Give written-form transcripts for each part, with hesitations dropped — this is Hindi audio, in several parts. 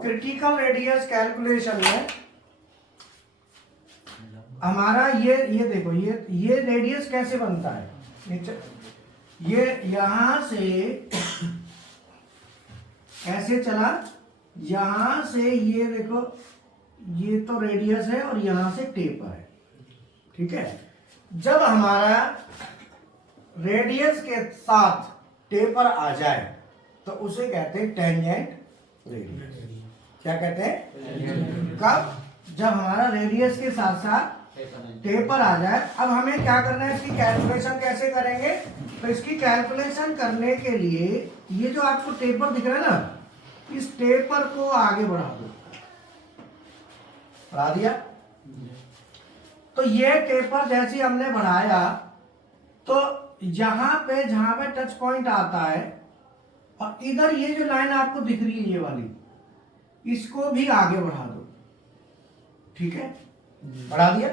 क्रिटिकल रेडियस कैलकुलेशन में हमारा ये देखो, ये रेडियस कैसे बनता है, ये यहां से ऐसे चला, यहां से ये देखो, ये तो रेडियस है और यहां से टेपर है, ठीक है। जब हमारा रेडियस के साथ टेपर आ जाए तो उसे कहते हैं टेंजेंट रेडियस। क्या कहते हैं? कब? जब हमारा रेडियस के साथ साथ टेपर आ जाए। अब हमें क्या करना है, इसकी कैलकुलेशन कैसे करेंगे? तो इसकी कैलकुलेशन करने के लिए ये जो आपको टेपर दिख रहा है ना, इस टेपर को आगे बढ़ा दो। बढ़ा दिया? तो ये टेपर जैसे हमने बढ़ाया तो जहां पे टच पॉइंट आता है और इधर ये जो लाइन आपको दिख रही है ये वाली, इसको भी आगे बढ़ा दो, ठीक है। बढ़ा दिया?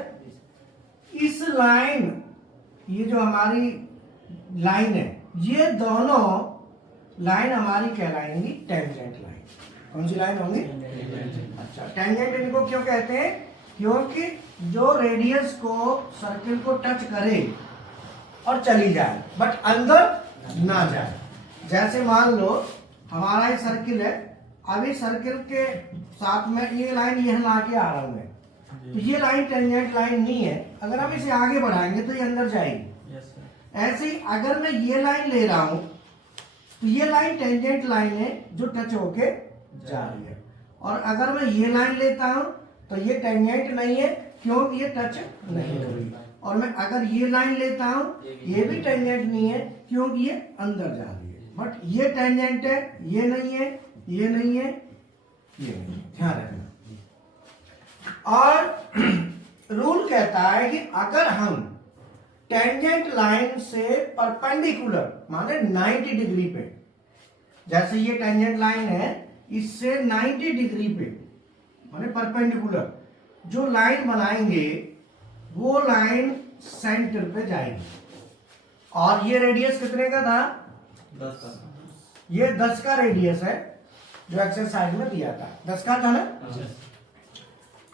इस लाइन, ये जो हमारी लाइन है, ये दोनों लाइन हमारी कहलाएंगी टेंजेंट लाइन। कौन सी लाइन होंगी? अच्छा, टेंजेंट इनको क्यों कहते हैं? क्योंकि जो रेडियस को सर्किल को टच करे और चली जाए बट अंदर ना जाए। जैसे मान लो हमारा ये सर्किल है, अभी सर्किल के साथ में ये लाइन यहां लाके आ रहा हूं मैं, तो ये लाइन टेंजेंट लाइन नहीं है। अगर हम इसे आगे बढ़ाएंगे तो ये अंदर जाएगी। ऐसे ही अगर मैं ये लाइन ले रहा हूं तो ये लाइन टेंजेंट लाइन है जो टच होके जा रही है, और अगर मैं ये लाइन लेता हूं तो ये टेंजेंट नहीं है क्योंकि ये टच नहीं हो रही, और मैं अगर ये लाइन लेता हूं ये भी टेंजेंट नहीं है क्योंकि ये अंदर जा रही है। बट ये टेंजेंट है, ये नहीं है, ये नहीं है, ये नहीं है, ध्यान रखना। और रूल कहता है कि अगर हम टेंजेंट लाइन से परपेंडिकुलर माने 90 डिग्री पे, जैसे ये टेंजेंट लाइन है, इससे 90 डिग्री पे माने परपेंडिकुलर जो लाइन बनाएंगे वो लाइन सेंटर पे जाएगी। और ये रेडियस कितने का था? 10 का। ये 10 का रेडियस है जो एक्सरसाइज में दिया था, 10 का था ना।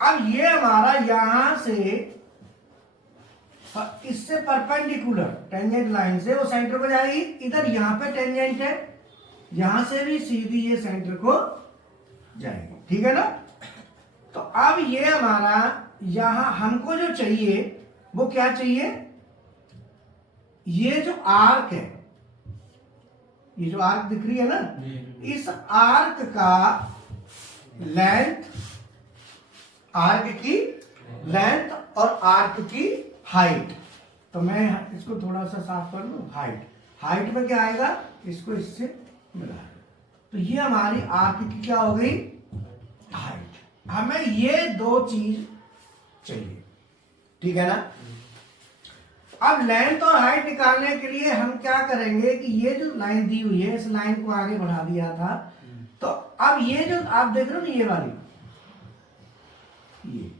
अब ये हमारा यहां से इससे परपेंडिकुलर टेंजेंट लाइन से वो सेंटर को जाएगी। इधर यहां पे टेंजेंट है, यहां से भी सीधी ये सेंटर को जाएगी, ठीक है ना। तो अब ये हमारा यहां हमको जो चाहिए वो क्या चाहिए? ये जो आर्क है, ये जो आर्क दिख रही है ना, इस आर्क का लेंथ, आर्क की लेंथ और आर्क की हाइट। तो मैं इसको थोड़ा सा साफ कर लूं। हाइट में क्या आएगा? इसको इससे मिला, तो ये हमारी आर्क की क्या हो गई? हाइट। हमें ये दो चीज चाहिए, ठीक है ना। अब लेंथ और हाइट निकालने के लिए हम क्या करेंगे कि ये जो लाइन दी हुई है, इस लाइन को आगे बढ़ा दिया था, तो अब ये जो आप देख रहे हो ना, ये वाली, ये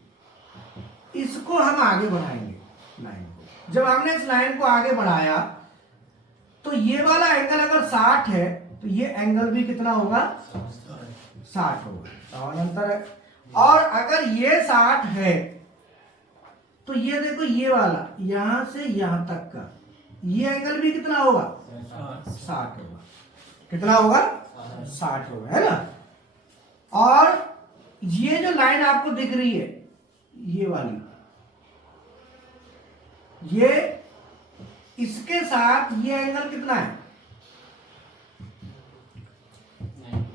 इसको हम आगे बढ़ाएंगे लाइन को। जब हमने इस लाइन को आगे बढ़ाया तो ये वाला एंगल अगर 60 है तो ये एंगल भी कितना होगा? 60 होगा। अंतर है। और अगर ये 60 है तो ये देखो, ये वाला यहां से यहां तक का ये एंगल भी कितना होगा? 60 होगा। कितना होगा? 60 होगा, है ना। और ये जो लाइन आपको दिख रही है, ये वाली, ये इसके साथ ये एंगल कितना है?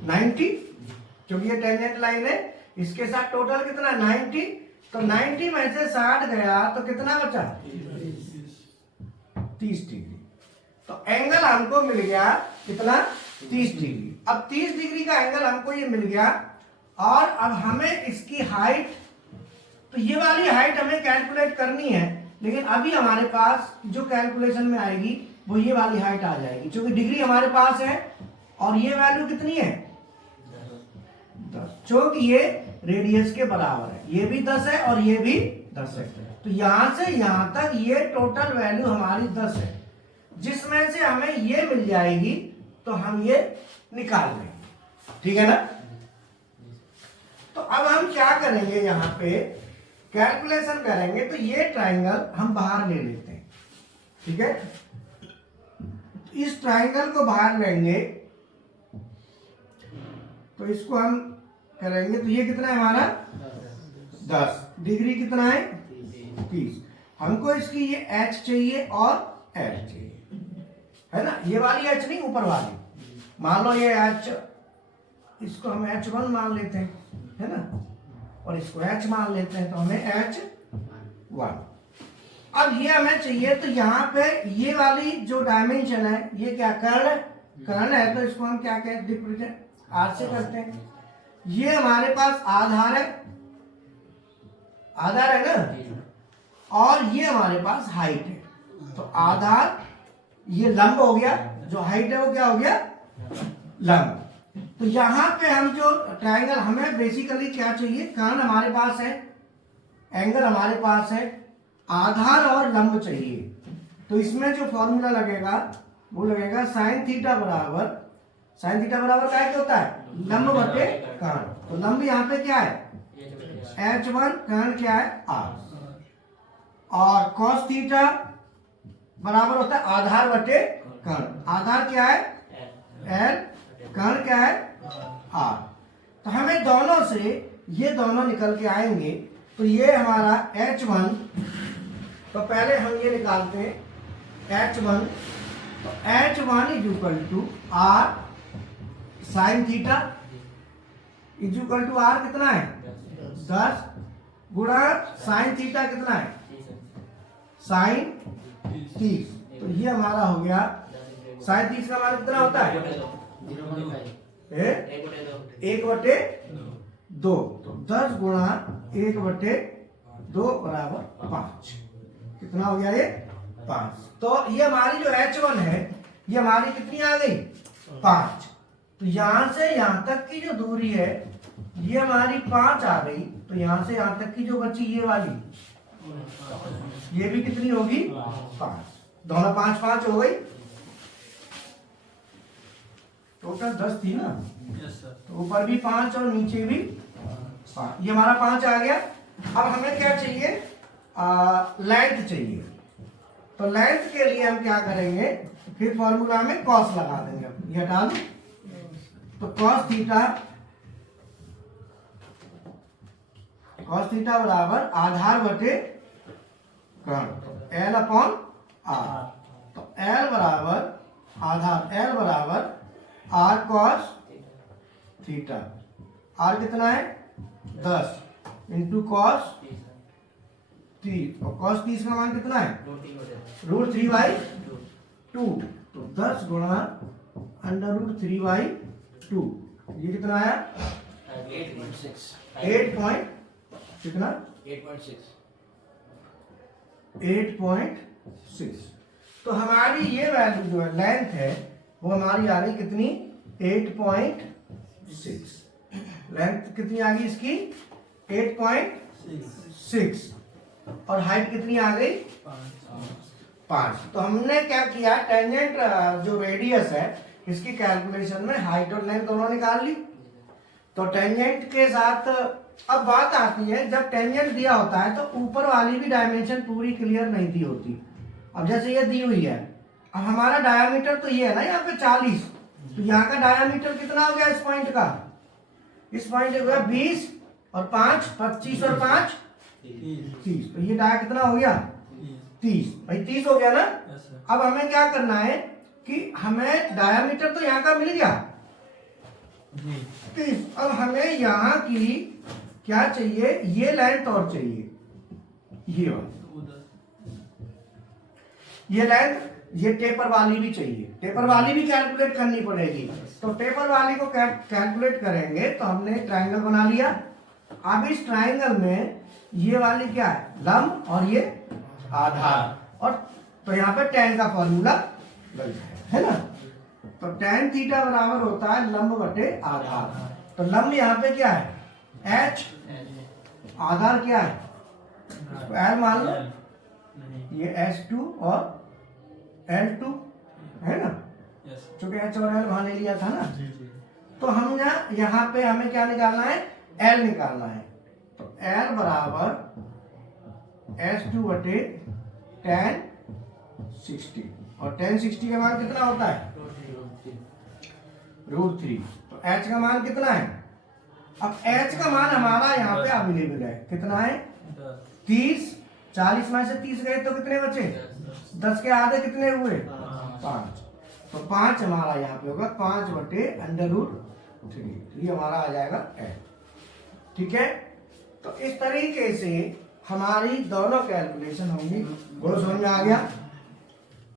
90, क्योंकि ये टेंजेंट लाइन है। इसके साथ टोटल कितना? 90। तो 90 में से 60 गया तो कितना बचा? 30 डिग्री। तो एंगल हमको मिल गया कितना? 30 डिग्री। अब 30 डिग्री का एंगल हमको ये मिल गया, और अब हमें इसकी हाइट, तो ये वाली हाइट हमें कैलकुलेट करनी है, लेकिन अभी हमारे पास जो कैलकुलेशन में आएगी वो ये वाली हाइट आ जाएगी, क्योंकि डिग्री हमारे पास है और ये वैल्यू कितनी है? 10, क्योंकि ये रेडियस के बराबर है। ये भी 10 है और ये भी 10 है। तो यहां से यहां तक ये टोटल वैल्यू हमारी 10 है, जिसमें से हमें ये मिल जाएगी तो हम ये निकाल लेंगे, ठीक है ना। क्या करेंगे, यहाँ पे कैलकुलेशन करेंगे तो ये ट्राइंगल हम बाहर ले लेते हैं, ठीक है। इस ट्राइंगल को बाहर लेंगे तो इसको हम करेंगे तो ये कितना है हमारा 10, डिग्री कितना है 30। हमको इसकी ये h चाहिए और l चाहिए, है ना। ये वाली h नहीं, ऊपर वाली। मान लो ये h, इसको हम h1 मान लेते हैं, है ना, और इसको h मान लेते हैं, तो हमें h1। अब ये हमें चाहिए, तो यहाँ पे ये वाली जो डायमेंशन है ये क्या कर्ण है, तो इसको हम क्या कहते हैं, रिप्रेजेंट r से करते हैं। ये हमारे पास आधार है ना, और ये हमारे पास हाइट है। तो आधार ये लंब हो गया, जो हाइट है वो क्या हो गया लंब। तो यहाँ पे हम जो ट्रायंगल, हमें बेसिकली क्या चाहिए, कर्ण हमारे पास है, एंगल हमारे पास है, आधार और लंब चाहिए। तो इसमें जो फॉर्मूला लगेगा वो लगेगा साइन थीटा बराबर क्या होता है, लंब बटे कर्ण। तो लंब यहाँ पे क्या है h1, कर्ण क्या है r, और cos थीटा बराबर होता है आधार बटे कर्ण। आधार क्या है l, कर्ण क्या है r। तो हमें दोनों से ये दोनों निकल के आएंगे। तो ये हमारा h1, तो पहले हम ये निकालते हैं h1। तो h1 is equal to r sine theta is equal to r कितना है 10 गुणा साइन थीटा कितना है साइन 30। तो ये हमारा हो गया साइन 30 का मान कितना होता है 1/2। तो 10 गुणा 1/2 बराबर 5। कितना हो गया ये 5। तो ये हमारी जो h1 है ये हमारी कितनी आ गई 5। तो यहां से यहां तक की जो दूरी है ये हमारी 5 आ गई। तो यहां से यहां तक की जो बची ये वाली, ये भी कितनी होगी 5। दोनों 5 5 हो गई, टोटल 10 थी ना। तो ऊपर भी 5 और नीचे भी 5, ये हमारा 5 आ गया। अब हमें क्या चाहिए, लेंथ चाहिए। तो लेंथ के लिए हम क्या करेंगे, फिर फॉर्मूला में कॉस लगा देंगे, ये हटा दो। तो कॉस थीटा बराबर आधार बटे कर्ण, तो L अपॉन R। तो L बराबर आधार, L बराबर R कॉस थीटा। R कितना है 10 इंटू कॉस 30, और कॉस 30 का मान कितना है √3/2। तो 10 गुणा √3/2, ये कितना आया 8.6। तो हमारी ये वैल्यू जो है लेंथ है वो हमारी आ गई कितनी 8.6। लेंथ कितनी आ गई इसकी 8.6, और हाइट कितनी आ गई 5। तो हमने क्या किया, टेंजेंट जो रेडियस है इसकी कैलकुलेशन में हाइट और लेंथ दोनों निकाल ली। तो टेंजेंट के साथ अब बात आती है, जब टेंजेंट दिया होता है तो ऊपर वाली भी डायमेंशन पूरी क्लियर नहीं दी होती। अब जैसे ये दी हुई है, अब हमारा डायामीटर तो ये है ना यहाँ पे 40, तो यहाँ का डायामीटर कितना हो गया इस पॉइंट का, इस पॉइंट हो गया 20 और 5 25 और 5 30। तो ये डाया कितना हो गया 30, भाई 30 हो गया ना। अब हमें क्या करना है कि हमें डायामीटर तो यहाँ का मिल गया 30। अब हमें यहाँ की क्या चाहिए, ये लेंथ और चाहिए, ये लेंथ, ये टेपर वाली भी चाहिए। टेपर वाली भी कैलकुलेट करनी पड़ेगी। तो टेपर वाली को कैलकुलेट करेंगे। तो हमने ट्रायंगल बना लिया। अब इस ट्रायंगल में ये वाली क्या है लंब और ये आधार, और तो यहाँ पे tan का फॉर्मूला लग जाएगा, है ना। तो tan थीटा बराबर होता है लंब बटे आधार। तो लंब यहाँ पे क्या है h, आधार क्या है l मान लो, ये h2 और l2 है ना, क्योंकि h और l वहां ले लिया था ना। तो हम यहाँ पे हमें क्या निकालना है l निकालना है। तो L बराबर S2 बटे tan 60, और tan 60 का मान कितना होता है √3। तो H का मान कितना है? अब H का मान हमारा यहाँ पे अवेलेबल है, कितना है 30। 40 में से 30 गए तो कितने बचे? 10 के आधे कितने हुए? 5। तो 5 हमारा यहाँ पे होगा 5 बटे √3, ये हमारा आ जाएगा L। ठीक है, तो इस तरीके से हमारी दोनों कैलकुलेशन होंगी। समझ में आ गया?